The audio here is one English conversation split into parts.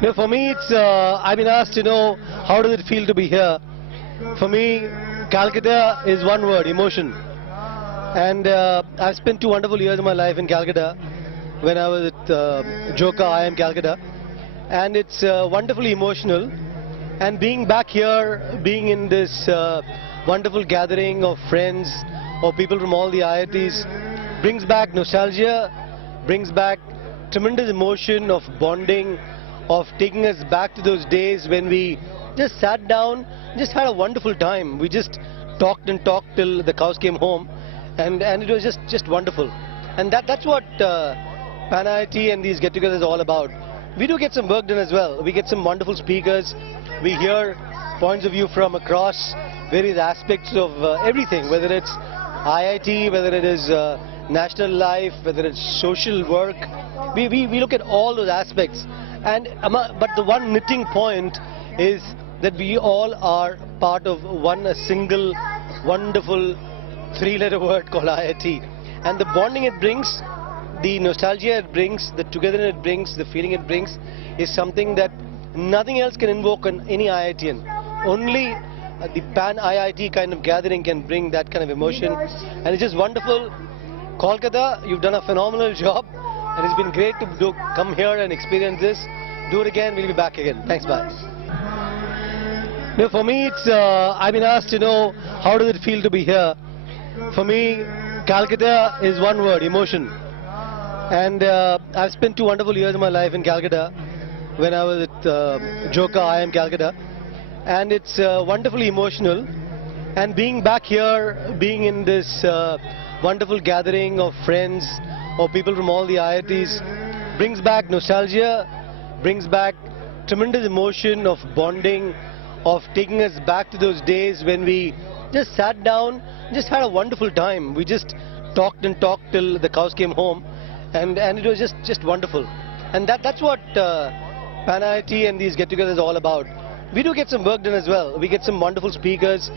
No, for me, I've been asked, how does it feel to be here? For me, Calcutta is one word, emotion. And I've spent 2 wonderful years of my life in Calcutta when I was at Joka, IIM Calcutta. And it's wonderfully emotional. And being back here, being in this wonderful gathering of friends or people from all the IITs, brings back nostalgia, brings back tremendous emotion of bonding, of taking us back to those days when we just sat down, just had a wonderful time. We just talked and talked till the cows came home, and it was just wonderful. And that's what Pan IIT and these get-togethers are all about. We do get some work done as well. We get some wonderful speakers. We hear points of view from across various aspects of everything, whether it's IIT, whether it is national life, whether it's social work. We look at all those aspects. But the one knitting point is that we all are part of a single wonderful 3-letter word called IIT. And the bonding it brings, the nostalgia it brings, the togetherness it brings, the feeling it brings is something that nothing else can invoke on any IITian. Only the Pan IIT kind of gathering can bring that kind of emotion. And it's just wonderful. Kolkata, you've done a phenomenal job. And it's been great to come here and experience this. Do it again, we'll be back again. Thanks, bye. No, for me, I've been asked, how does it feel to be here? For me, Calcutta is one word, emotion. And I've spent 2 wonderful years of my life in Calcutta when I was at Joka, IIM Calcutta. And it's wonderfully emotional. And being back here, being in this wonderful gathering of friends or people from all the IITs, brings back nostalgia, brings back tremendous emotion of bonding, of taking us back to those days when we just sat down, just had a wonderful time. We just talked and talked till the cows came home, and it was just wonderful. And that's what Pan IIT and these get-togethers are all about. We do get some work done as well. We get some wonderful speakers.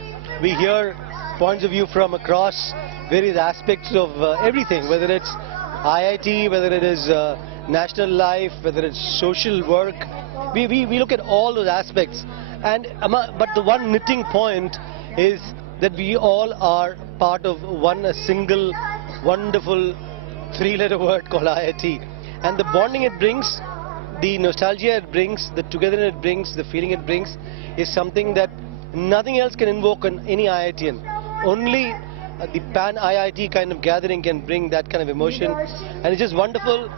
We hear points of view from across various aspects of everything, whether it's IIT, whether it is national life, whether it's social work. We look at all those aspects. But the one knitting point is that we all are part of a single wonderful 3-letter word called IIT. And the bonding it brings, the nostalgia it brings, the togetherness it brings, the feeling it brings is something that nothing else can invoke on any IITian. Only the Pan IIT kind of gathering can bring that kind of emotion. And it's just wonderful.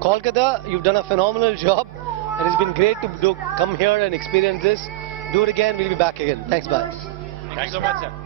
Kolkata, you've done a phenomenal job. And it's been great to come here and experience this. Do it again, we'll be back again. Thanks, bye. Thanks so much, sir.